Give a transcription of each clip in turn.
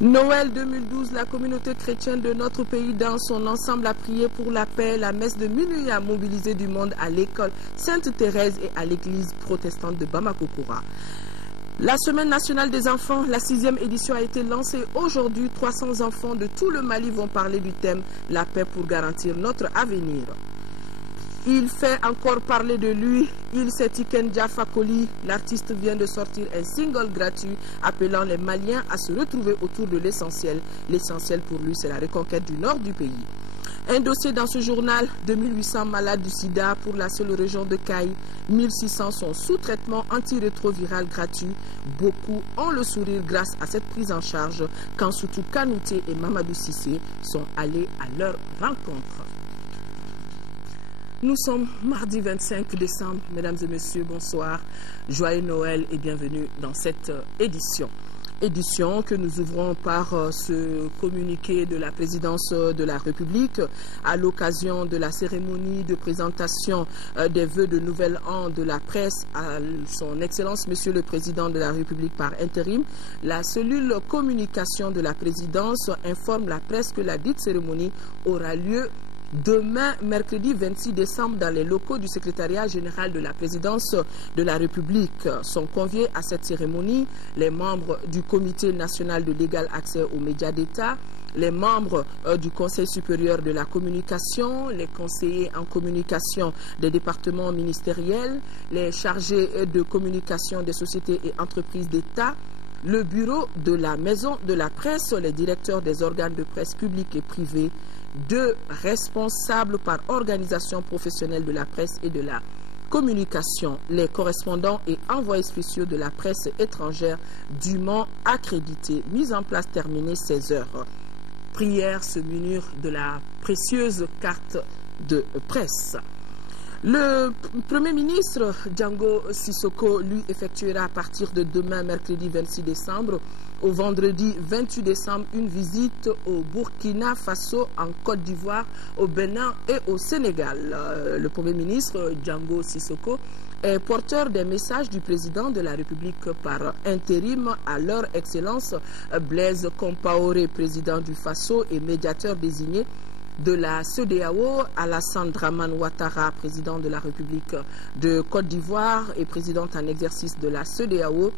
Noël 2012, la communauté chrétienne de notre pays dans son ensemble a prié pour la paix. La messe de minuit a mobilisé du monde à l'école Sainte-Thérèse et à l'église protestante de Bamako-Koura. La Semaine nationale des enfants, la 6e édition a été lancée aujourd'hui. 300 enfants de tout le Mali vont parler du thème « La paix pour garantir notre avenir ». Il fait encore parler de lui. Il c'est Tiken Jah Fakoly. L'artiste vient de sortir un single gratuit appelant les Maliens à se retrouver autour de l'essentiel. L'essentiel pour lui, c'est la reconquête du nord du pays. Un dossier dans ce journal, 2800 malades du sida pour la seule région de Caille. 1600 sont sous traitement antirétroviral gratuit. Beaucoup ont le sourire grâce à cette prise en charge quand surtout Kanouté et Mamadou Sissé sont allés à leur rencontre. Nous sommes mardi 25 décembre. Mesdames et messieurs, bonsoir. Joyeux Noël et bienvenue dans cette édition. Édition que nous ouvrons par ce communiqué de la présidence de la République à l'occasion de la cérémonie de présentation des vœux de nouvel an de la presse à son Excellence Monsieur le Président de la République par intérim. La cellule communication de la présidence informe la presse que la dite cérémonie aura lieu demain, mercredi 26 décembre, dans les locaux du secrétariat général de la présidence de la République. Sont conviés à cette cérémonie les membres du comité national de l'égal accès aux médias d'État, les membres du Conseil supérieur de la communication, les conseillers en communication des départements ministériels, les chargés de communication des sociétés et entreprises d'État, le bureau de la maison de la presse, les directeurs des organes de presse publics et privés, 2 responsables par organisation professionnelle de la presse et de la communication, les correspondants et envoyés spéciaux de la presse étrangère dûment accrédités. Mise en place terminée 16 heures. Prière se munir de la précieuse carte de presse. Le Premier ministre Django Sissoko, lui, effectuera à partir de demain, mercredi 26 décembre, au vendredi 28 décembre, une visite au Burkina Faso, en Côte d'Ivoire, au Bénin et au Sénégal. Le Premier ministre Django Sissoko est porteur des messages du président de la République par intérim à leur Excellence Blaise Compaoré, président du Faso et médiateur désigné de la CEDEAO, Alassane Dramane Ouattara, président de la République de Côte d'Ivoire et présidente en exercice de la CEDEAO,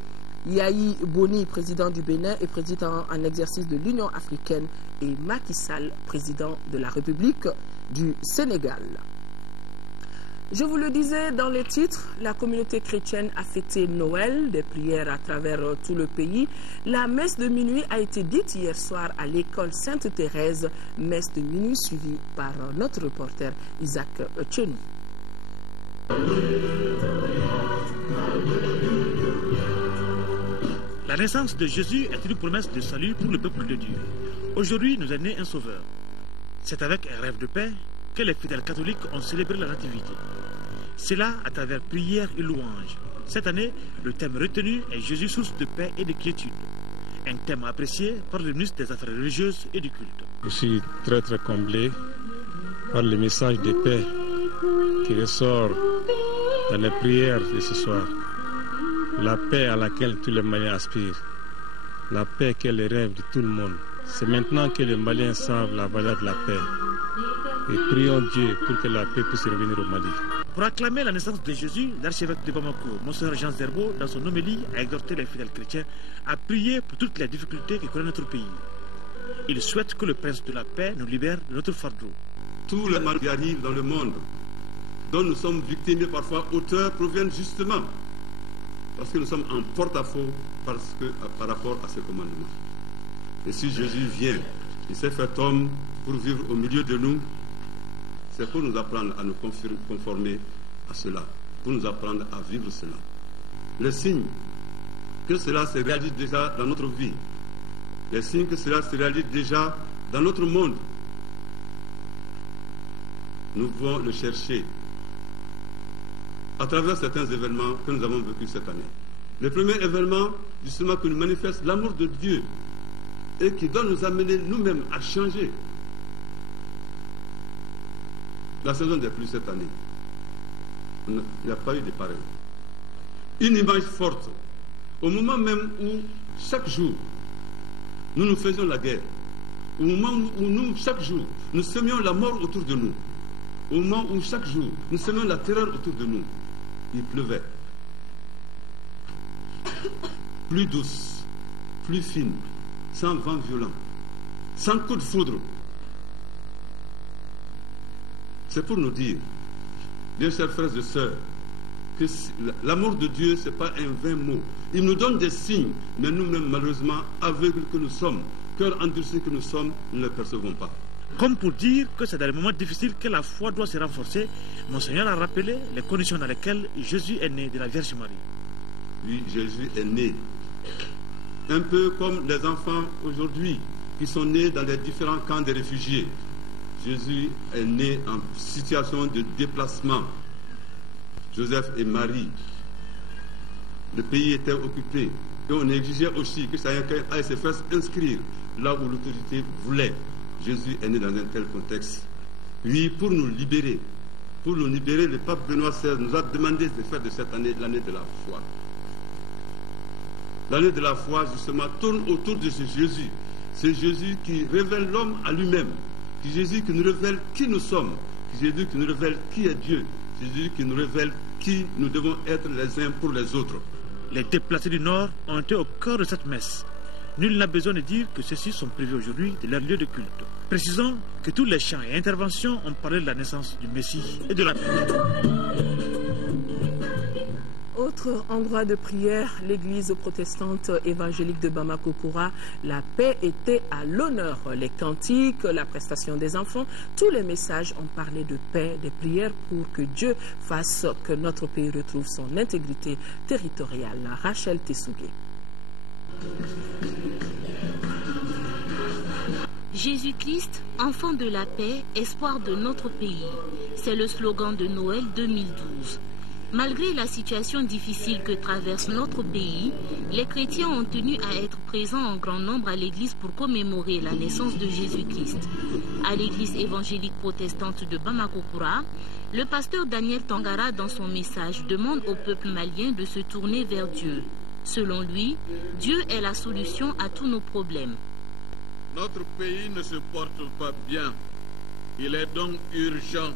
Yahi Boni, président du Bénin et président en exercice de l'Union africaine, et Macky Sall, président de la République du Sénégal. Je vous le disais dans les titres, la communauté chrétienne a fêté Noël, des prières à travers tout le pays. La messe de minuit a été dite hier soir à l'école Sainte-Thérèse, messe de minuit suivie par notre reporter Isaac Tcheni. La naissance de Jésus est une promesse de salut pour le peuple de Dieu. Aujourd'hui, nous est né un sauveur. C'est avec un rêve de paix que les fidèles catholiques ont célébré la nativité. C'est là à travers prières et louanges. Cette année, le thème retenu est Jésus, source de paix et de quiétude. Un thème apprécié par le ministre des Affaires religieuses et du culte. Je suis très comblé par le message de paix qui ressort dans les prières de ce soir. La paix à laquelle tous les Maliens aspirent. La paix qui est le rêve de tout le monde. C'est maintenant que les Maliens savent la valeur de la paix. Et prions Dieu pour que la paix puisse revenir au Mali. Pour acclamer la naissance de Jésus, l'archevêque de Bamako, Monseigneur Jean Zerbo, dans son homélie, a exhorté les fidèles chrétiens à prier pour toutes les difficultés que connaît notre pays. Il souhaite que le prince de la paix nous libère de notre fardeau. Tous les mal qui arrivent dans le monde, dont nous sommes victimes et parfois auteurs, proviennent justement parce que nous sommes en porte-à-faux par rapport à ce commandement. Et si Jésus vient, il s'est fait homme pour vivre au milieu de nous, c'est pour nous apprendre à nous conformer à cela, pour nous apprendre à vivre cela. Les signes que cela se réalise déjà dans notre vie, les signes que cela se réalise déjà dans notre monde, nous devons le chercher à travers certains événements que nous avons vécus cette année. Le premier événement, justement, qui nous manifeste l'amour de Dieu et qui doit nous amener nous-mêmes à changer. La saison des pluies cette année. Il n'y a pas eu de pareil. Une image forte, au moment même où chaque jour nous nous faisions la guerre, au moment où nous, chaque jour, nous semions la mort autour de nous, au moment où chaque jour nous semions la terreur autour de nous, il pleuvait. Plus douce, plus fine, sans vent violent, sans coup de foudre. C'est pour nous dire, bien chers frères et sœurs, que l'amour de Dieu, ce n'est pas un vain mot. Il nous donne des signes, mais nous-mêmes, malheureusement, aveugles que nous sommes, cœurs endurcis que nous sommes, nous ne les percevons pas. Comme pour dire que c'est dans les moments difficiles que la foi doit se renforcer, Monseigneur a rappelé les conditions dans lesquelles Jésus est né de la Vierge Marie. Oui, Jésus est né. Un peu comme les enfants aujourd'hui qui sont nés dans les différents camps de réfugiés. Jésus est né en situation de déplacement. Joseph et Marie. Le pays était occupé. Et on exigeait aussi que chacun aille se faire inscrire là où l'autorité voulait. Jésus est né dans un tel contexte. Oui, pour nous libérer, le pape Benoît XVI nous a demandé de faire de cette année l'année de la foi. L'année de la foi, justement, tourne autour de ce Jésus. C'est Jésus qui révèle l'homme à lui-même. C'est Jésus qui nous révèle qui nous sommes. C'est Jésus qui nous révèle qui est Dieu. C'est Jésus qui nous révèle qui nous devons être les uns pour les autres. Les déplacés du Nord ont été au cœur de cette messe. Nul n'a besoin de dire que ceux-ci sont privés aujourd'hui de leur lieu de culte. Précisons que tous les chants et interventions ont parlé de la naissance du Messie et de la paix. Autre endroit de prière, l'église protestante évangélique de Bamako-Koura, la paix était à l'honneur. Les cantiques, la prestation des enfants, tous les messages ont parlé de paix, des prières pour que Dieu fasse que notre pays retrouve son intégrité territoriale. Rachel Tessougué. Jésus-Christ, enfant de la paix, espoir de notre pays. C'est le slogan de Noël 2012. Malgré la situation difficile que traverse notre pays, les chrétiens ont tenu à être présents en grand nombre à l'église pour commémorer la naissance de Jésus-Christ. À l'église évangélique protestante de Bamako-Koura, le pasteur Daniel Tangara, dans son message, demande au peuple malien de se tourner vers Dieu. Selon lui, Dieu est la solution à tous nos problèmes. Notre pays ne se porte pas bien. Il est donc urgent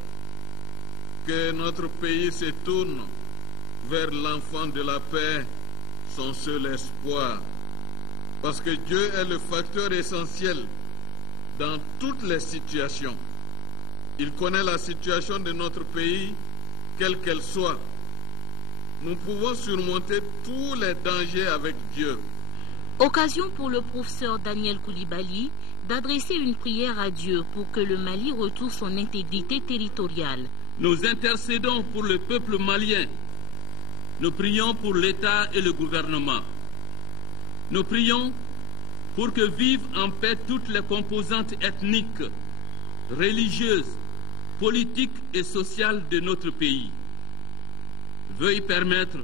que notre pays se tourne vers l'enfant de la paix, son seul espoir. Parce que Dieu est le facteur essentiel dans toutes les situations. Il connaît la situation de notre pays, quelle qu'elle soit. Nous pouvons surmonter tous les dangers avec Dieu. Occasion pour le professeur Daniel Koulibaly d'adresser une prière à Dieu pour que le Mali retrouve son intégrité territoriale. Nous intercédons pour le peuple malien. Nous prions pour l'État et le gouvernement. Nous prions pour que vivent en paix toutes les composantes ethniques, religieuses, politiques et sociales de notre pays. Veuille permettre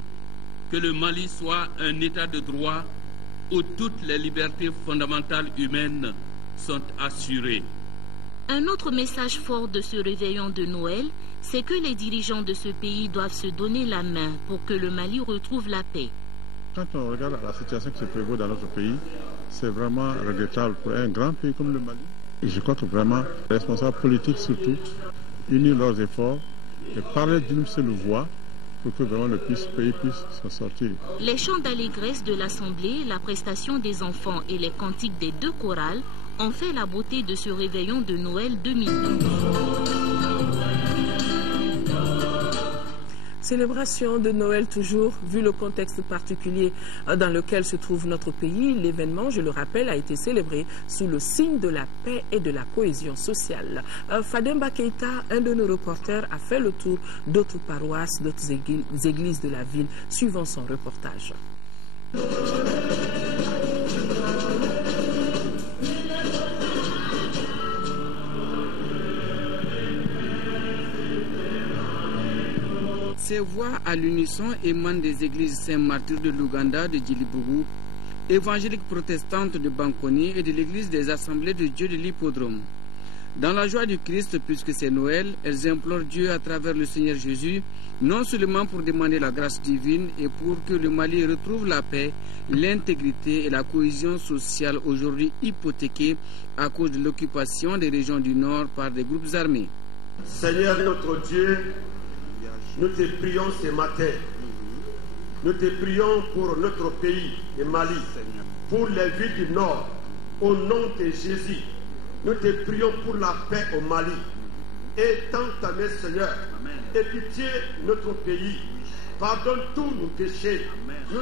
que le Mali soit un État de droit où toutes les libertés fondamentales humaines sont assurées. Un autre message fort de ce réveillon de Noël, c'est que les dirigeants de ce pays doivent se donner la main pour que le Mali retrouve la paix. Quand on regarde la situation qui se prévaut dans notre pays, c'est vraiment regrettable pour un grand pays comme le Mali. Et je crois que vraiment, les responsables politiques surtout, unir leurs efforts et parler d'une seule voix pour que vraiment le pays puisse s'en sortir. Les chants d'allégresse de l'Assemblée, la prestation des enfants et les cantiques des deux chorales ont fait la beauté de ce réveillon de Noël 2012. Célébration de Noël toujours, vu le contexte particulier dans lequel se trouve notre pays. L'événement, je le rappelle, a été célébré sous le signe de la paix et de la cohésion sociale. Fademba Keita, un de nos reporters, a fait le tour d'autres paroisses, d'autres églises de la ville, suivant son reportage. Ces voix à l'unisson émanent des églises Saint-Martyr de l'Ouganda, de Djilibougou, évangélique protestante de Bankoni et de l'église des Assemblées de Dieu de l'Hippodrome. Dans la joie du Christ, puisque c'est Noël, elles implorent Dieu à travers le Seigneur Jésus, non seulement pour demander la grâce divine et pour que le Mali retrouve la paix, l'intégrité et la cohésion sociale aujourd'hui hypothéquées à cause de l'occupation des régions du Nord par des groupes armés. Seigneur notre Dieu, nous te prions ce matin. Nous te prions pour notre pays, le Mali, pour les villes du Nord, au nom de Jésus. Nous te prions pour la paix au Mali. Et tant tamé, Seigneur, aie pitié notre pays. Pardonne tous nos péchés. Nous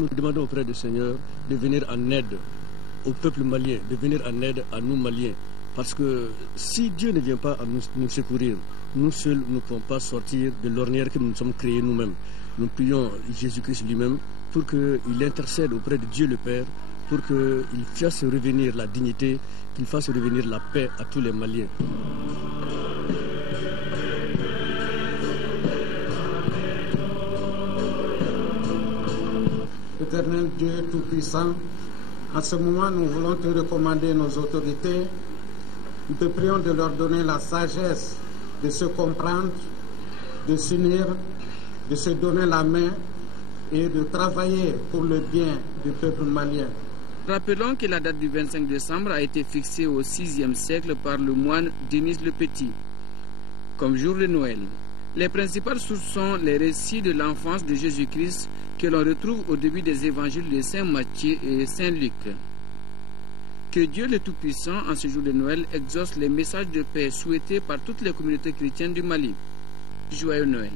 Nous demandons auprès du Seigneur de venir en aide au peuple malien, de venir en aide à nous Maliens. Parce que si Dieu ne vient pas à nous secourir, nous seuls ne pouvons pas sortir de l'ornière que nous nous sommes créés nous-mêmes. Nous prions Jésus-Christ lui-même pour qu'il intercède auprès de Dieu le Père, pour qu'il fasse revenir la dignité, qu'il fasse revenir la paix à tous les Maliens. Éternel Dieu Tout-Puissant, en ce moment, nous voulons te recommander nos autorités. Nous te prions de leur donner la sagesse de se comprendre, de s'unir, de se donner la main et de travailler pour le bien du peuple malien. Rappelons que la date du 25 décembre a été fixée au VIe siècle par le moine Denis le Petit comme jour de Noël. Les principales sources sont les récits de l'enfance de Jésus-Christ que l'on retrouve au début des évangiles de Saint Matthieu et Saint Luc. Que Dieu le Tout-Puissant, en ce jour de Noël, exauce les messages de paix souhaités par toutes les communautés chrétiennes du Mali. Joyeux Noël.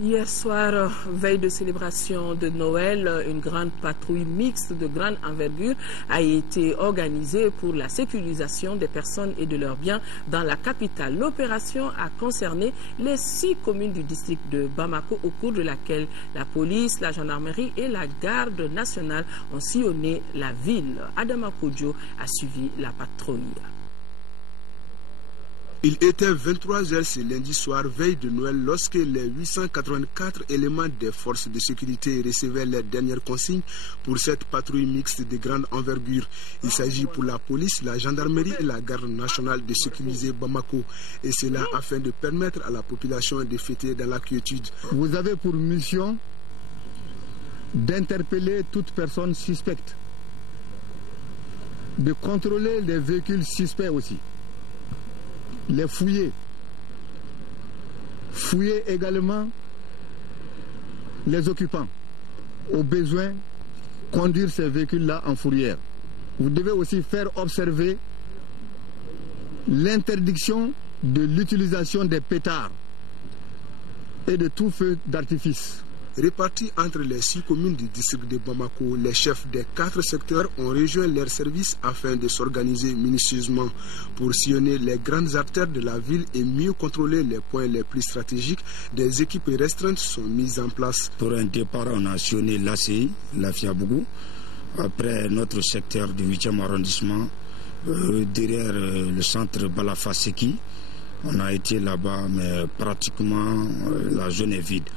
Hier soir, veille de célébration de Noël, une grande patrouille mixte de grande envergure a été organisée pour la sécurisation des personnes et de leurs biens dans la capitale. L'opération a concerné les 6 communes du district de Bamako, au cours de laquelle la police, la gendarmerie et la garde nationale ont sillonné la ville. Adama Kodjo a suivi la patrouille. Il était 23h ce lundi soir, veille de Noël, lorsque les 884 éléments des forces de sécurité recevaient les dernières consignes pour cette patrouille mixte de grande envergure. Il s'agit pour la police, la gendarmerie et la garde nationale de sécuriser Bamako. Et cela afin de permettre à la population de fêter dans la quiétude. Vous avez pour mission d'interpeller toute personne suspecte, de contrôler les véhicules suspects aussi, les fouiller. Fouiller également les occupants. Au besoin, conduire ces véhicules-là en fourrière. Vous devez aussi faire observer l'interdiction de l'utilisation des pétards et de tout feu d'artifice. Répartis entre les 6 communes du district de Bamako, les chefs des 4 secteurs ont rejoint leurs services afin de s'organiser minutieusement pour sillonner les grandes artères de la ville et mieux contrôler les points les plus stratégiques. Des équipes restreintes sont mises en place. Pour un départ, on a sillonné l'ACI, la Fiabougou, après notre secteur du 8e arrondissement, derrière le centre Balafaseki. On a été là-bas, mais pratiquement la zone est vide.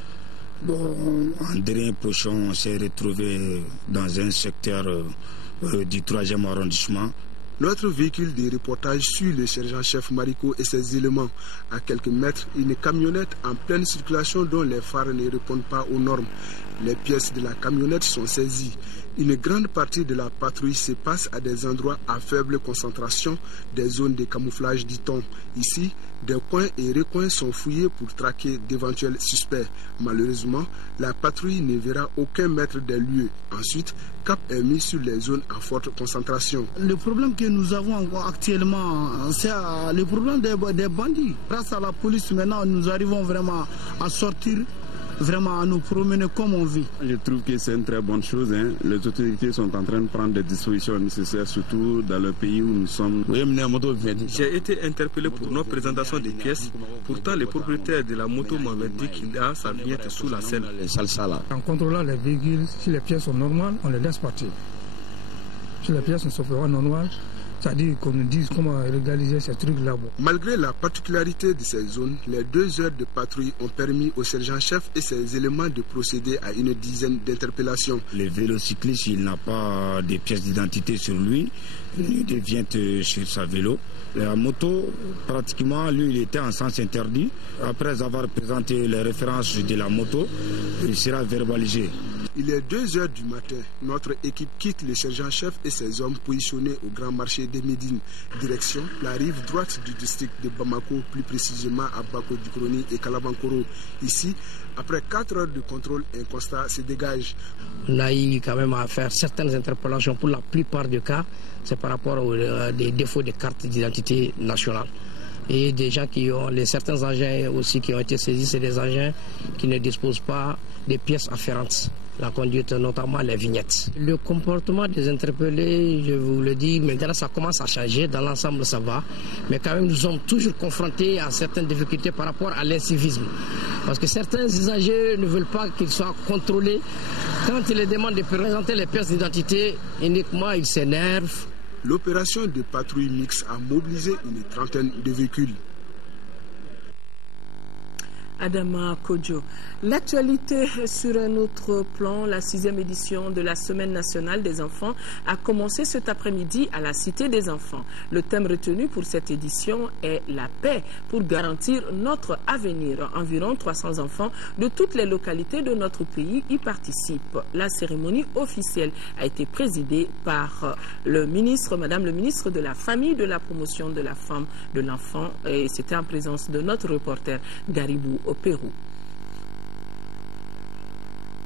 Bon, en dernier pochon, on s'est retrouvé dans un secteur du 3e arrondissement. Notre véhicule de reportage suit le sergent-chef Mariko et ses éléments. À quelques mètres, une camionnette en pleine circulation dont les phares ne répondent pas aux normes. Les pièces de la camionnette sont saisies. Une grande partie de la patrouille se passe à des endroits à faible concentration, des zones de camouflage, dit-on. Ici, des coins et recoins sont fouillés pour traquer d'éventuels suspects. Malheureusement, la patrouille ne verra aucun maître des lieux. Ensuite, cap est mis sur les zones à forte concentration. Le problème que nous avons actuellement, c'est le problème des bandits. Grâce à la police, maintenant, nous arrivons vraiment à sortir, vraiment à nous promener comme on vit. Je trouve que c'est une très bonne chose. Les autorités sont en train de prendre des dispositions nécessaires, surtout dans le pays où nous sommes. J'ai été interpellé pour non présentation des pièces. Pourtant, le propriétaire de la moto m'avait dit qu'il a sa vignette sous la selle. En contrôlant les véhicules, si les pièces sont normales, on les laisse partir. Si les pièces ne sont pas normales, c'est-à-dire qu'on nous dise comment légaliser ces trucs-là. Malgré la particularité de ces zones, les 2 heures de patrouille ont permis au sergent-chef et ses éléments de procéder à une dizaine d'interpellations. Le vélocycliste, il n'a pas de pièces d'identité sur lui, il vient sur sa vélo. La moto, pratiquement, lui, il était en sens interdit. Après avoir présenté les références de la moto, il sera verbalisé. Il est 2 heures du matin. Notre équipe quitte le sergent-chef et ses hommes positionnés au grand marché de Médine. Direction la rive droite du district de Bamako, plus précisément à Bako-Dukroni et Kalabankoro. Ici, après 4 heures de contrôle, un constat se dégage. On a eu quand même à faire certaines interpellations. Pour la plupart des cas, c'est par rapport aux des défauts de cartes d'identité nationale. Et des gens qui ont, certains engins aussi qui ont été saisis, c'est des engins qui ne disposent pas des pièces afférentes. La conduite, notamment les vignettes. Le comportement des interpellés, je vous le dis, maintenant ça commence à changer, dans l'ensemble ça va, mais quand même nous sommes toujours confrontés à certaines difficultés par rapport à l'incivisme. Parce que certains usagers ne veulent pas qu'ils soient contrôlés. Quand ils les demandent de présenter les pièces d'identité, uniquement ils s'énervent. L'opération de patrouille mixte a mobilisé une trentaine de véhicules. Adama Kodjo. L'actualité sur un autre plan, la 6e édition de la Semaine nationale des enfants a commencé cet après-midi à la Cité des enfants. Le thème retenu pour cette édition est la paix pour garantir notre avenir. Environ 300 enfants de toutes les localités de notre pays y participent. La cérémonie officielle a été présidée par Madame le ministre de la Famille, de la Promotion de la Femme, de l'Enfant, et c'était en présence de notre reporter Garibou au Pérou.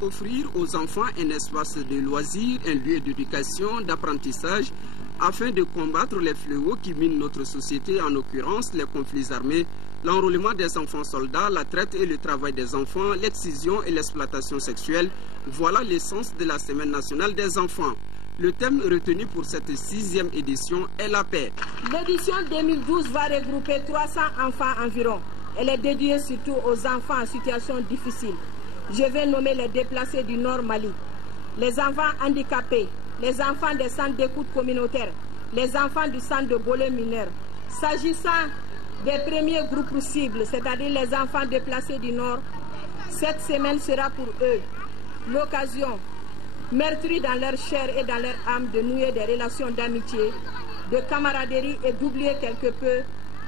Offrir aux enfants un espace de loisirs, un lieu d'éducation, d'apprentissage, afin de combattre les fléaux qui minent notre société, en l'occurrence les conflits armés, l'enrôlement des enfants soldats, la traite et le travail des enfants, l'excision et l'exploitation sexuelle. Voilà l'essence de la Semaine nationale des enfants. Le thème retenu pour cette 6e édition est la paix. L'édition 2012 va regrouper 300 enfants environ. Elle est dédiée surtout aux enfants en situation difficile. Je vais nommer les déplacés du Nord Mali, les enfants handicapés, les enfants des centres d'écoute communautaires, les enfants du centre de Bolé mineur. S'agissant des premiers groupes cibles, c'est-à-dire les enfants déplacés du Nord, cette semaine sera pour eux l'occasion, meurtris dans leur chair et dans leur âme, de nouer des relations d'amitié, de camaraderie et d'oublier quelque peu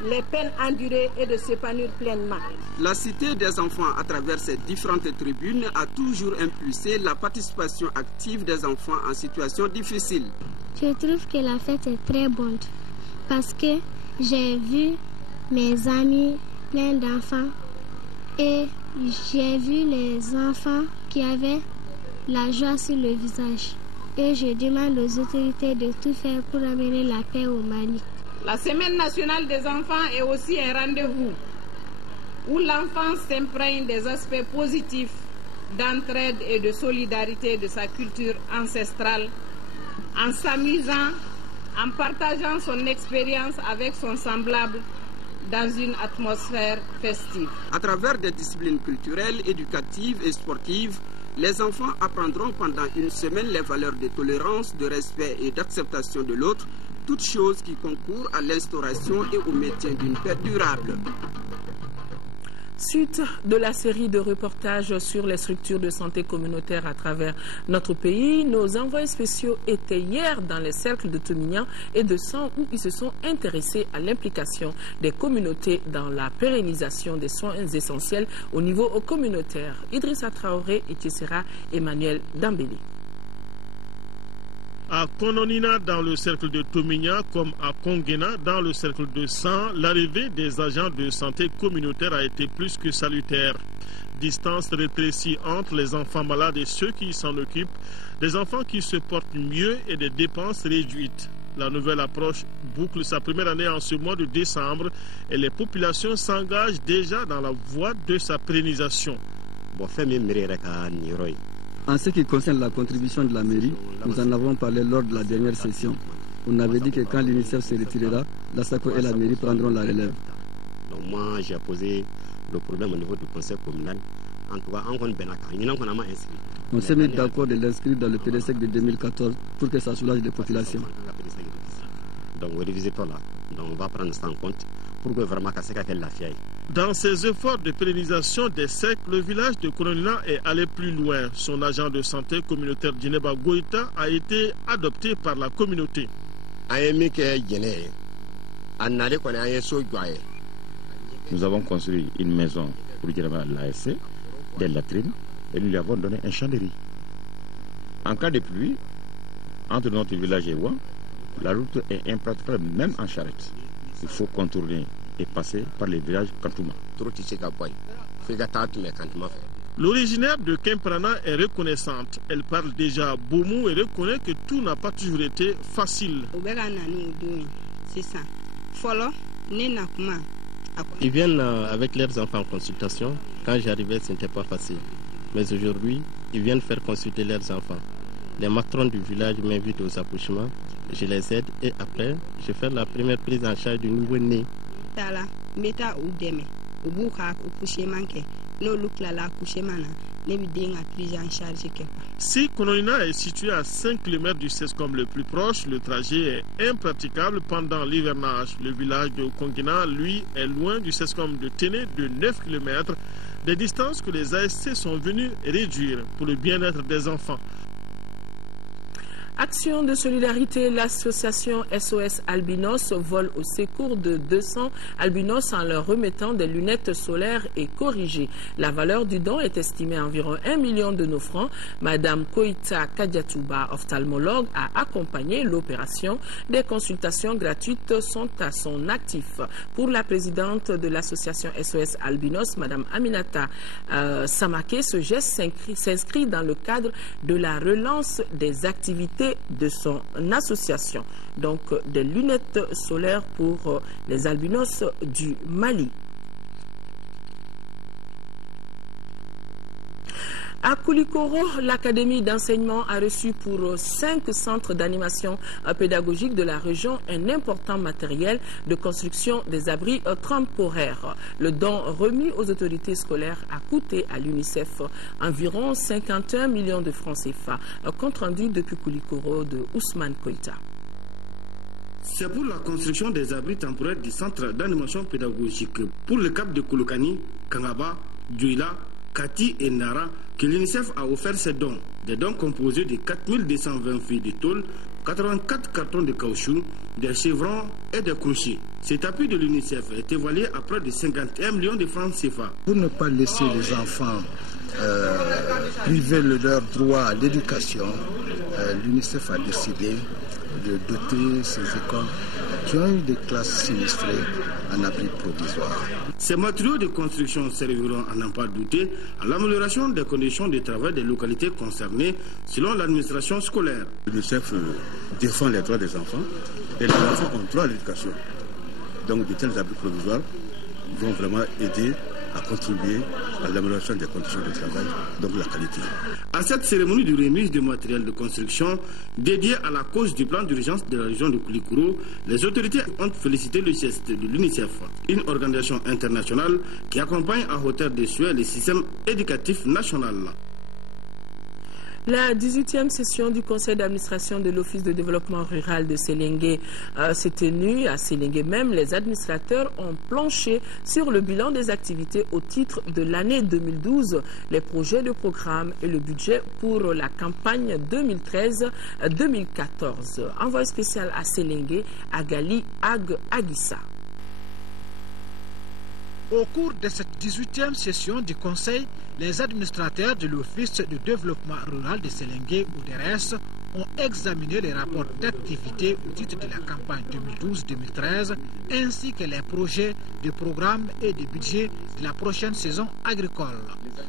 les peines endurées et de s'épanouir pleinement. La Cité des enfants, à travers ses différentes tribunes, a toujours impulsé la participation active des enfants en situation difficile. Je trouve que la fête est très bonne parce que j'ai vu mes amis plein d'enfants et j'ai vu les enfants qui avaient la joie sur le visage. Et je demande aux autorités de tout faire pour amener la paix au Mali. La Semaine nationale des enfants est aussi un rendez-vous où l'enfant s'imprègne des aspects positifs d'entraide et de solidarité de sa culture ancestrale, en s'amusant, en partageant son expérience avec son semblable dans une atmosphère festive. À travers des disciplines culturelles, éducatives et sportives, les enfants apprendront pendant une semaine les valeurs de tolérance, de respect et d'acceptation de l'autre, toutes choses qui concourent à l'instauration et au maintien d'une paix durable. Suite de la série de reportages sur les structures de santé communautaire à travers notre pays, nos envoyés spéciaux étaient hier dans les cercles de Tomignan et de Sang où ils se sont intéressés à l'implication des communautés dans la pérennisation des soins essentiels au niveau communautaire. Idrissa Traoré et Tissera Emmanuel Dambélé. À Kononina, dans le cercle de Tomignan, comme à Kongena, dans le cercle de Sang, l'arrivée des agents de santé communautaire a été plus que salutaire. Distance rétrécie entre les enfants malades et ceux qui s'en occupent, des enfants qui se portent mieux et des dépenses réduites. La nouvelle approche boucle sa première année en ce mois de décembre et les populations s'engagent déjà dans la voie de sa pérennisation. En ce qui concerne la contribution de la mairie, nous en avons parlé lors de la dernière session. On avait dit que quand l'UNICEF se retirera, la SACO et la mairie prendront la relève. Donc moi, j'ai posé le problème au niveau du conseil communal. En tout cas, on s'est mis d'accord de l'inscrire dans le PDSEC de 2014 pour que ça soulage les populations. Donc revisitons-la. Donc on va prendre ça en compte pour que vraiment qu'elle la fiaille. Dans ses efforts de pérennisation des cercles, le village de Kononina est allé plus loin. Son agent de santé communautaire Djineba Goïta a été adopté par la communauté. Nous avons construit une maison pour l'ASC, des latrines, et nous lui avons donné un champ de riz. En cas de pluie, entre notre village et Ouan, la route est impraticable même en charrette. Il faut contourner et passer par les villages Kantouma. L'originaire de Kemprana est reconnaissante. Elle parle déjà Boumou et reconnaît que tout n'a pas toujours été facile. Ils viennent avec leurs enfants en consultation. Quand j'arrivais, ce n'était pas facile. Mais aujourd'hui, ils viennent faire consulter leurs enfants. Les matrons du village m'invitent aux accouchements. Je les aide et après, je fais la première prise en charge du nouveau-né. Si Kononina est situé à 5 km du CESCOM le plus proche, le trajet est impraticable pendant l'hivernage. Le village de Kongina, lui, est loin du CESCOM de Téné de 9 km, des distances que les ASC sont venus réduire pour le bien-être des enfants. Action de solidarité, l'association SOS Albinos vole au secours de 200 albinos en leur remettant des lunettes solaires et corrigées. La valeur du don est estimée à environ 1 million de nos francs. Madame Koïta Kadiatouba, ophtalmologue, a accompagné l'opération. Des consultations gratuites sont à son actif. Pour la présidente de l'association SOS Albinos, Madame Aminata Samake, ce geste s'inscrit dans le cadre de la relance des activités de son association. Donc des lunettes solaires pour les albinos du Mali. À Koulikoro, l'Académie d'enseignement a reçu pour 5 centres d'animation pédagogique de la région un important matériel de construction des abris temporaires. Le don remis aux autorités scolaires a coûté à l'UNICEF environ 51 millions de francs CFA. Compte rendu depuis Koulikoro de Ousmane Koïta. C'est pour la construction des abris temporaires du centre d'animation pédagogique pour le cap de Koulokani, Kangaba, Djouila, Kati et Nara que l'UNICEF a offert ces dons. Des dons composés de 4220 fils de tôle, 84 cartons de caoutchouc, des chevrons et des crochets. Cet appui de l'UNICEF est évalué à près de 51 millions de francs CFA. Pour ne pas laisser les enfants priver de leur droit à l'éducation, l'UNICEF a décidé de doter ces écoles qui ont eu des classes sinistrées en abri provisoire. Ces matériaux de construction serviront, à n'en pas douter, à l'amélioration des conditions de travail des localités concernées selon l'administration scolaire. L'UNICEF défend les droits des enfants et les enfants ont droit à l'éducation. Donc de tels abris provisoires vont vraiment aider à contribuer à l'amélioration des conditions de travail, donc la qualité. À cette cérémonie de remise de matériel de construction dédiée à la cause du plan d'urgence de la région de Koulikoro, les autorités ont félicité le geste de l'UNICEF, une organisation internationale qui accompagne à hauteur de souhait le système éducatif national. La 18e session du conseil d'administration de l'Office de développement rural de Séléngué s'est tenue. À Séléngué même, les administrateurs ont planché sur le bilan des activités au titre de l'année 2012, les projets de programme et le budget pour la campagne 2013-2014. Envoyé spécial à Séléngué, Agali Agissa. Au cours de cette 18e session du Conseil, les administrateurs de l'Office de développement rural de Séléngué, ODRS, ont examiné les rapports d'activité au titre de la campagne 2012-2013, ainsi que les projets de programme et de budget de la prochaine saison agricole.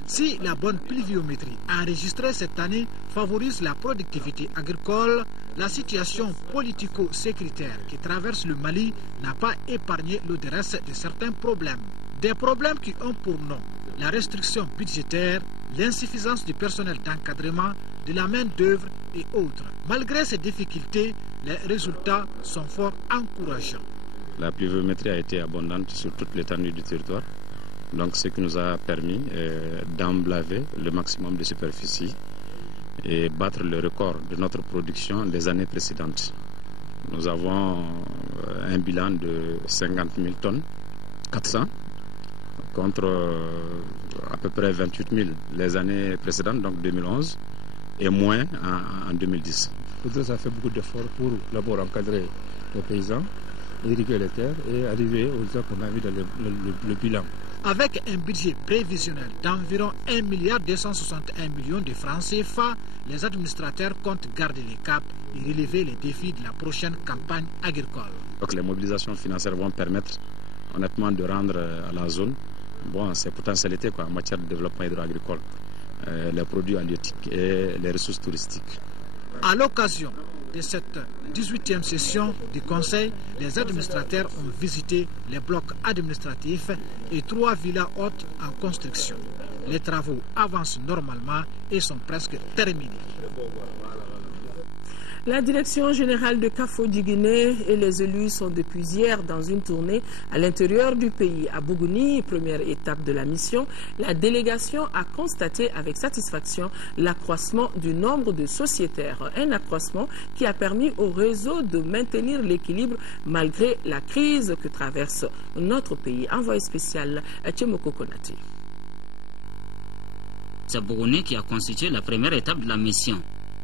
Si la bonne pluviométrie enregistrée cette année favorise la productivité agricole, la situation politico-sécuritaire qui traverse le Mali n'a pas épargné l'ODRS de certains problèmes. Des problèmes qui ont pour nom la restriction budgétaire, l'insuffisance du personnel d'encadrement, de la main-d'œuvre et autres. Malgré ces difficultés, les résultats sont fort encourageants. La pluviométrie a été abondante sur toute l'étendue du territoire, donc ce qui nous a permis d'emblaver le maximum de superficie et battre le record de notre production des années précédentes. Nous avons un bilan de 50 000 tonnes, 400, contre à peu près 28 000 les années précédentes, donc 2011, et moins en 2010. Ça fait beaucoup d'efforts pour d'abord encadrer les paysans, irriguer les terres et arriver aux résultats qu'on a mis dans le bilan. Avec un budget prévisionnel d'environ 1,261 milliard de francs CFA, les administrateurs comptent garder les caps et relever les défis de la prochaine campagne agricole. Donc les mobilisations financières vont permettre honnêtement de rendre à la zone ses potentialités en matière de développement hydro-agricole, les produits halieutiques et les ressources touristiques. À l'occasion de cette 18e session du Conseil, les administrateurs ont visité les blocs administratifs et 3 villas hautes en construction. Les travaux avancent normalement et sont presque terminés. La direction générale de Kafo-Djiguiné et les élus sont depuis hier dans une tournée à l'intérieur du pays. À Bougouni, première étape de la mission, la délégation a constaté avec satisfaction l'accroissement du nombre de sociétaires. Un accroissement qui a permis au réseau de maintenir l'équilibre malgré la crise que traverse notre pays. Envoyé spécial à Tchemoko Konate. C'est Bougouni qui a constitué la première étape de la mission.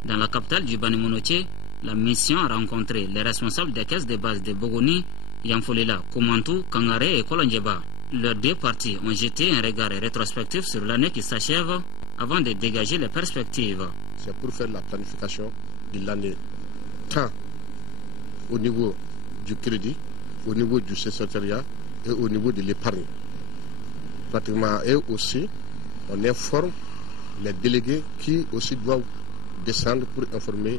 Dans la capitale du Bani-Monotié, la mission a rencontré les responsables des caisses de base de Bougouni, Yamfolela, Koumantou, Kangaré et Kolonjeba. Leurs deux parties ont jeté un regard rétrospectif sur l'année qui s'achève avant de dégager les perspectives. C'est pour faire la planification de l'année, tant au niveau du crédit, au niveau du secrétariat et au niveau de l'épargne. Pratiquement, et aussi, on informe les délégués qui aussi doivent descendre pour informer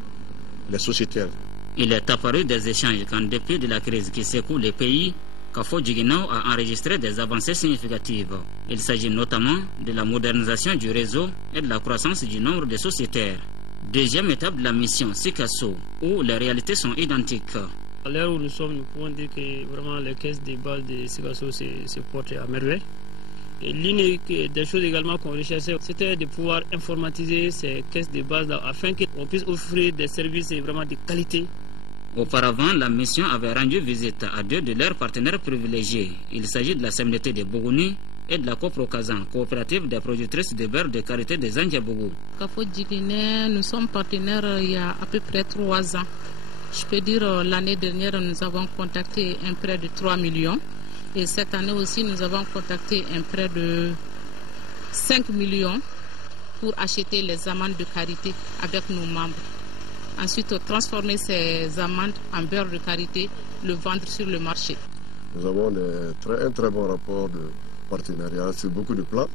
les sociétaires. Il est apparu des échanges qu'en dépit de la crise qui secoue les pays, Kafo-Djiguiné a enregistré des avancées significatives. Il s'agit notamment de la modernisation du réseau et de la croissance du nombre de sociétaires. Deuxième étape de la mission, Sikasso, où les réalités sont identiques. À l'heure où nous sommes, nous pouvons dire que vraiment les caisses de base de Sikasso se portent à merveille. L'une des choses également qu'on recherchait, c'était de pouvoir informatiser ces caisses de base afin qu'on puisse offrir des services vraiment de qualité. Auparavant, la mission avait rendu visite à 2 de leurs partenaires privilégiés. Il s'agit de la CMDT de Bougouni et de la Coprocazan, coopérative des productrices de beurre de karité de Zandjabougou. Kafo-Djiguiné, nous sommes partenaires il y a à peu près 3 ans. Je peux dire l'année dernière, nous avons contacté un prêt de 3 millions. Et cette année aussi, nous avons contacté un prêt de 5 millions pour acheter les amandes de karité avec nos membres. Ensuite, transformer ces amandes en beurre de karité, le vendre sur le marché. Nous avons un très bon rapport de partenariat sur beaucoup de plans.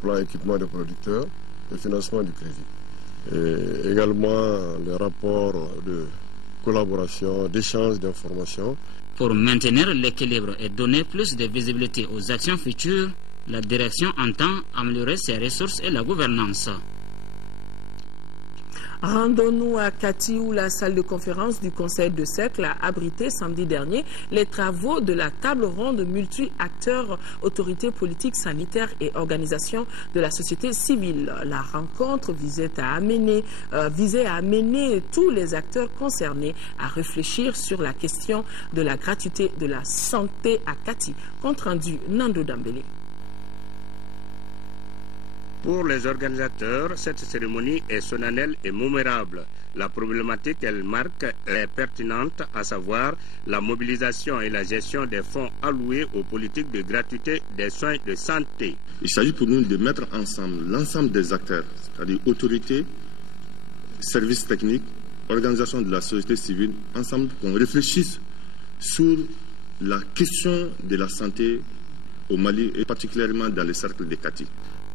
Plan équipement des producteurs, le financement du crédit. Et également les rapports de collaboration, d'échange d'informations. Pour maintenir l'équilibre et donner plus de visibilité aux actions futures, la direction entend améliorer ses ressources et la gouvernance. Rendons-nous à Kati où la salle de conférence du Conseil de cercle a abrité samedi dernier les travaux de la table ronde multi-acteurs, autorités politiques, sanitaires et organisations de la société civile. La rencontre visait à amener tous les acteurs concernés à réfléchir sur la question de la gratuité de la santé à Kati. Compte rendu Nando Dambélé. Pour les organisateurs, cette cérémonie est solennelle et mémorable. La problématique qu'elle marque est pertinente, à savoir la mobilisation et la gestion des fonds alloués aux politiques de gratuité des soins de santé. Il s'agit pour nous de mettre ensemble l'ensemble des acteurs, c'est-à-dire autorités, services techniques, organisations de la société civile, ensemble qu'on réfléchisse sur la question de la santé au Mali et particulièrement dans le cercle de Kati.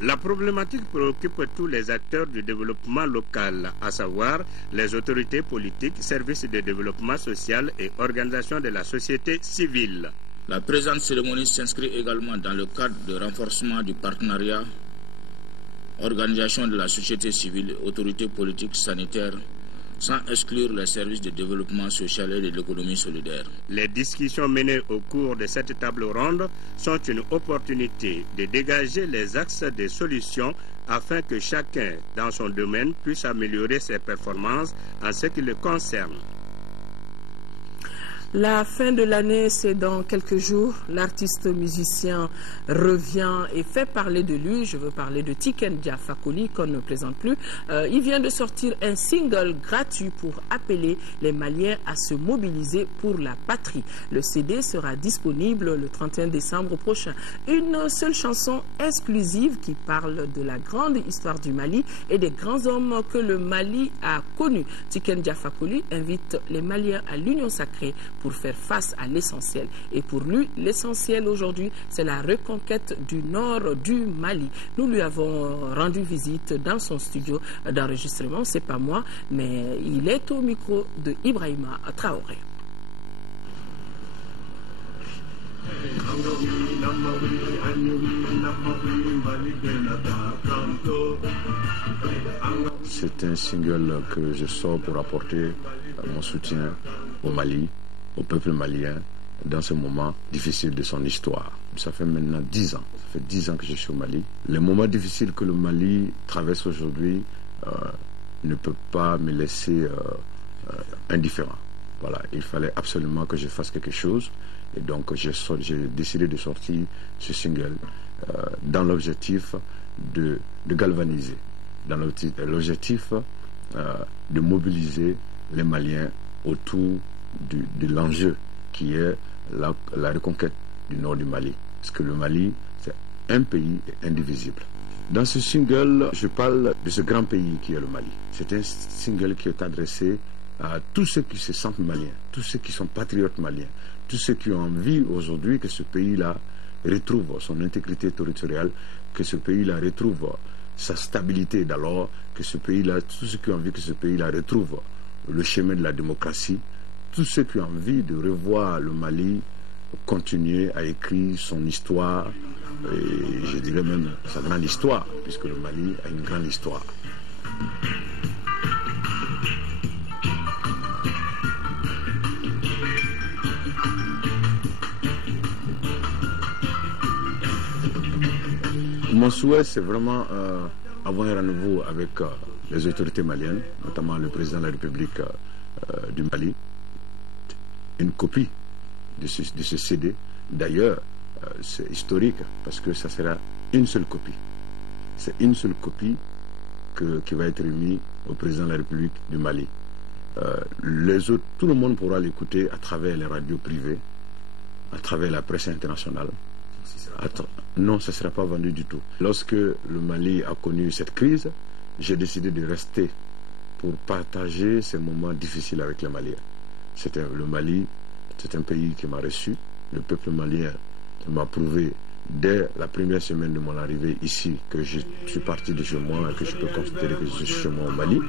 La problématique préoccupe tous les acteurs du développement local, à savoir les autorités politiques, services de développement social et organisations de la société civile. La présente cérémonie s'inscrit également dans le cadre de renforcement du partenariat, organisations de la société civile, autorités politiques, sanitaires, sans exclure les services de développement social et de l'économie solidaire. Les discussions menées au cours de cette table ronde sont une opportunité de dégager les axes de solutions afin que chacun dans son domaine puisse améliorer ses performances en ce qui le concerne. La fin de l'année, c'est dans quelques jours. L'artiste musicien revient et fait parler de lui. Je veux parler de Tiken Jah Fakoly, qu'on ne présente plus. Il vient de sortir un single gratuit pour appeler les Maliens à se mobiliser pour la patrie. Le CD sera disponible le 31 décembre prochain. Une seule chanson exclusive qui parle de la grande histoire du Mali et des grands hommes que le Mali a connus. Tiken Jah Fakoly invite les Maliens à l'union sacrée pour faire face à l'essentiel. Et pour lui, l'essentiel aujourd'hui, c'est la reconquête du nord du Mali. Nous lui avons rendu visite dans son studio d'enregistrement. C'est pas moi, mais il est au micro de Ibrahima Traoré. C'est un single que je sors pour apporter mon soutien au Mali, au peuple malien, dans ce moment difficile de son histoire. Ça fait maintenant 10 ans. Ça fait 10 ans que je suis au Mali. Les moments difficiles que le Mali traverse aujourd'hui ne peuvent pas me laisser indifférent. Voilà, il fallait absolument que je fasse quelque chose. Et donc j'ai décidé de sortir ce single dans l'objectif de galvaniser, dans l'objectif de mobiliser les Maliens autour de l'enjeu qui est la reconquête du nord du Mali. Parce que le Mali, c'est un pays indivisible. Dans ce single, je parle de ce grand pays qui est le Mali. C'est un single qui est adressé à tous ceux qui se sentent maliens, tous ceux qui sont patriotes maliens, tous ceux qui ont envie aujourd'hui que ce pays-là retrouve son intégrité territoriale, que ce pays-là retrouve sa stabilité d'alors, que ce pays-là, tous ceux qui ont envie que ce pays-là retrouve le chemin de la démocratie, tous ceux qui ont envie de revoir le Mali continuer à écrire son histoire, et je dirais même sa grande histoire, puisque le Mali a une grande histoire. Mon souhait, c'est vraiment avoir un rendez-vous avec les autorités maliennes, notamment le président de la République du Mali, une copie de ce CD. D'ailleurs, c'est historique parce que ça sera une seule copie. C'est une seule copie qui va être remise au président de la République du Mali. Les autres, tout le monde pourra l'écouter à travers les radios privées, à travers la presse internationale. Non, ça ne sera pas vendu du tout. Lorsque le Mali a connu cette crise, j'ai décidé de rester pour partager ces moments difficiles avec les Maliens. Le Mali, c'est un pays qui m'a reçu. Le peuple malien m'a prouvé dès la première semaine de mon arrivée ici que je suis parti de chez moi et que je peux considérer que je suis chez moi au Mali.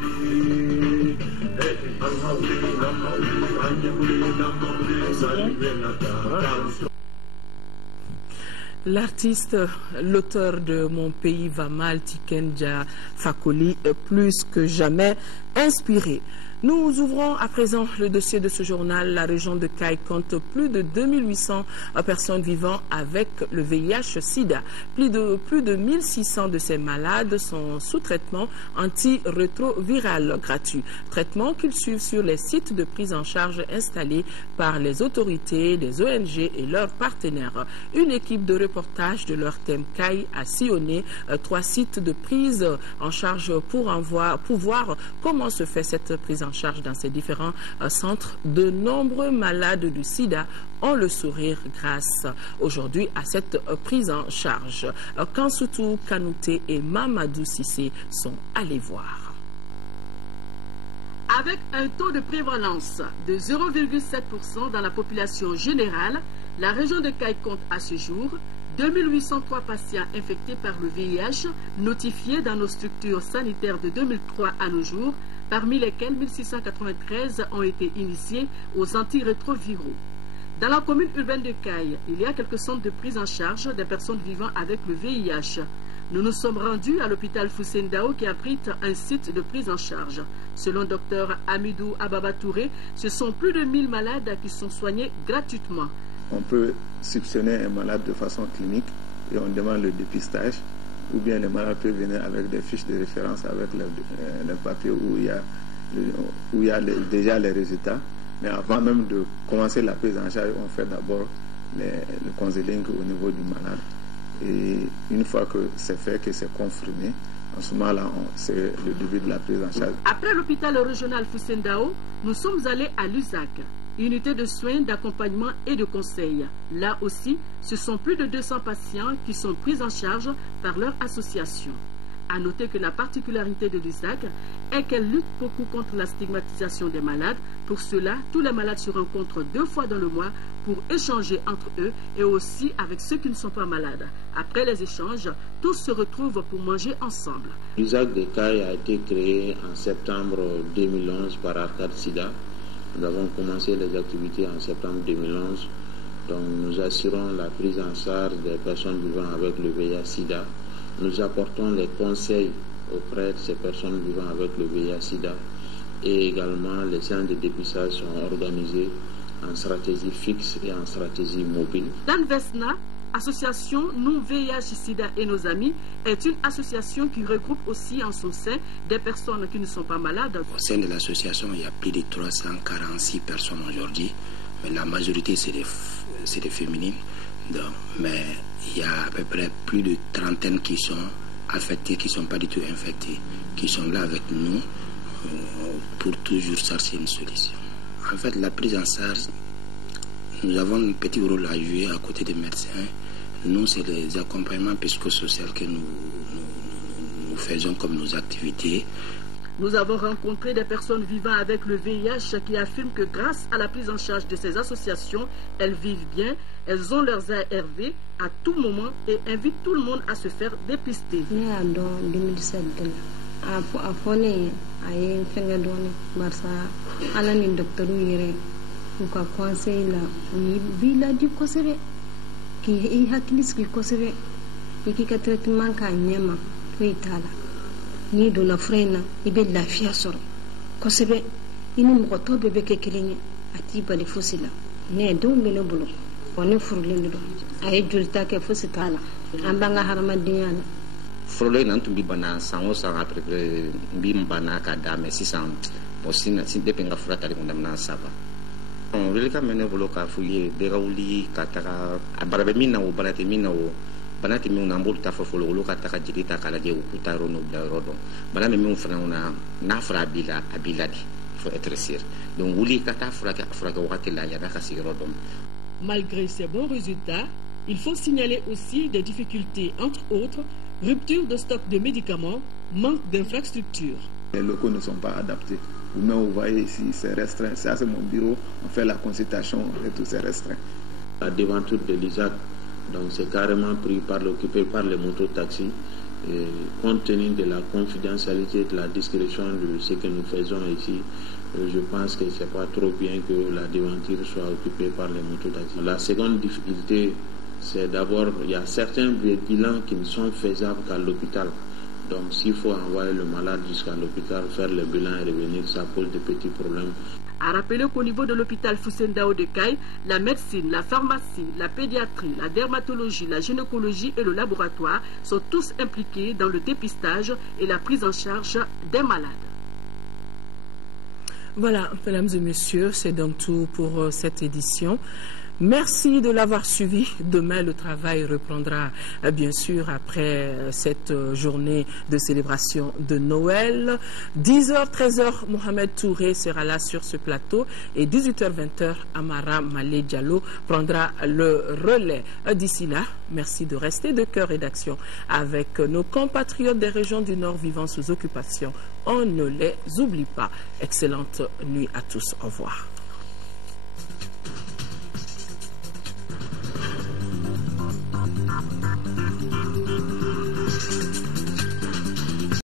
L'artiste, l'auteur de Mon pays va mal, Tiken Jah Fakoly, est plus que jamais inspiré. Nous ouvrons à présent le dossier de ce journal. La région de Kayes compte plus de 2800 personnes vivant avec le VIH-Sida. Plus de 1600 de ces malades sont sous traitement antirétroviral gratuit. Traitement qu'ils suivent sur les sites de prise en charge installés par les autorités, les ONG et leurs partenaires. Une équipe de reportage de leur thème Kayes a sillonné 3 sites de prise en charge pour voir comment se fait cette prise en charge dans ces différents centres. De nombreux malades du sida ont le sourire grâce aujourd'hui à cette prise en charge. Kansoutou Kanouté et Mamadou Sissé sont allés voir. Avec un taux de prévalence de 0,7% dans la population générale, la région de Kayes compte à ce jour 2803 patients infectés par le VIH notifiés dans nos structures sanitaires de 2003 à nos jours, parmi lesquels 1693 ont été initiés aux antirétroviraux. Dans la commune urbaine de Kayes, il y a quelques centres de prise en charge des personnes vivant avec le VIH. Nous nous sommes rendus à l'hôpital Foussène Dao qui abrite un site de prise en charge. Selon Dr Amidou Ababa Touré, ce sont plus de 1000 malades qui sont soignés gratuitement. On peut soupçonner un malade de façon clinique et on demande le dépistage, ou bien le malade peut venir avec des fiches de référence avec le papier où il y a déjà les résultats. Mais avant même de commencer la prise en charge, on fait d'abord le counseling au niveau du malade. Et une fois que c'est fait, que c'est confirmé, en ce moment-là, c'est le début de la prise en charge. Après l'hôpital régional Foussendao, nous sommes allés à l'USAC, unité de soins, d'accompagnement et de conseil. Là aussi, ce sont plus de 200 patients qui sont pris en charge par leur association. À noter que la particularité de l'USAC est qu'elle lutte beaucoup contre la stigmatisation des malades. Pour cela, tous les malades se rencontrent 2 fois dans le mois pour échanger entre eux et aussi avec ceux qui ne sont pas malades. Après les échanges, tous se retrouvent pour manger ensemble. L'USAC de Caille a été créé en septembre 2011 par Arcade Sida. Nous avons commencé les activités en septembre 2011. Donc nous assurons la prise en charge des personnes vivant avec le VIH-Sida. Nous apportons les conseils auprès de ces personnes vivant avec le VIH-Sida et également les séances de dépistage sont organisées en stratégie fixe et en stratégie mobile. L'ANVESNA, Association Nous VIH-Sida et nos amis, est une association qui regroupe aussi en son sein des personnes qui ne sont pas malades. Au sein de l'association, il y a plus de 346 personnes aujourd'hui, mais la majorité c'est des féminines. Donc, mais il y a à peu près plus de 30 qui sont affectées, qui ne sont pas du tout infectées, qui sont là avec nous pour toujours chercher une solution. En fait, la prise en charge, nous avons un petit rôle à jouer à côté des médecins. Nous, c'est les accompagnements psychosociaux que nous faisons comme nos activités. Nous avons rencontré des personnes vivant avec le VIH qui affirment que grâce à la prise en charge de ces associations, elles vivent bien, elles ont leurs ARV à tout moment et invitent tout le monde à se faire dépister. Ni dona frena ibe lafiya sɔrɔ kosɛbɛ I ni mɔgɔ tɔw bɛɛ bɛ kɛ kelen ye a t'i bali fosi la ne denw bɛ ne bolo wa ne furulen don a ye jolita kɛ fosi t'a la an b'an ka hadamadenya la furulen na n tun bi bana san o san après n bi n bana ka da mɛ sisan depuis n ka fura tali kun daminɛ ça va welekan bɛ ne bolo k'a f'u ye bɛɛ ka wuli ka taga a bara bɛ min na o bana tɛ min na o bana tɛ minnu na an b'olu ta fɔ fɔlɔ olu ka taga jeli ta k'a lajɛ u k'u ta yɔrɔ n'u bila yɔrɔ dɔn bana bɛ minnu fana na n'a fɔra a b'i la de il faut être sûr donc wuli ka taa furakɛ wagati la yan'a ka se yɔrɔ dɔn. Malgré ces bons résultats, il faut signaler aussi des difficultés, entre autres, rupture de stock de médicaments, manque d'infrastructures. Les locaux ne sont pas adaptés. Vous-même, vous voyez ici, c'est restreint. Ça, c'est mon bureau. On fait la consultation et tout, c'est restreint. La devanture de l'ISAC, donc c'est carrément occupé par les mototaxis. Et compte tenu de la confidentialité, de la discrétion de ce que nous faisons ici, je pense que c'est pas trop bien que la devanture soit occupée par les mototaxis. La seconde difficulté, c'est d'abord, il y a certains bilans qui ne sont faisables qu'à l'hôpital. Donc s'il faut envoyer le malade jusqu'à l'hôpital, faire le bilan et revenir, ça pose de petits problèmes. À rappeler qu'au niveau de l'hôpital Foussendao de Caille, la médecine, la pharmacie, la pédiatrie, la dermatologie, la gynécologie et le laboratoire sont tous impliqués dans le dépistage et la prise en charge des malades. Voilà, mesdames et messieurs, c'est donc tout pour cette édition. Merci de l'avoir suivi. Demain, le travail reprendra bien sûr après cette journée de célébration de Noël. 10h, 13h, Mohamed Touré sera là sur ce plateau et 18h, 20h, Amara Malé Diallo prendra le relais. D'ici là, merci de rester de cœur et d'action avec nos compatriotes des régions du Nord vivant sous occupation. On ne les oublie pas. Excellente nuit à tous. Au revoir.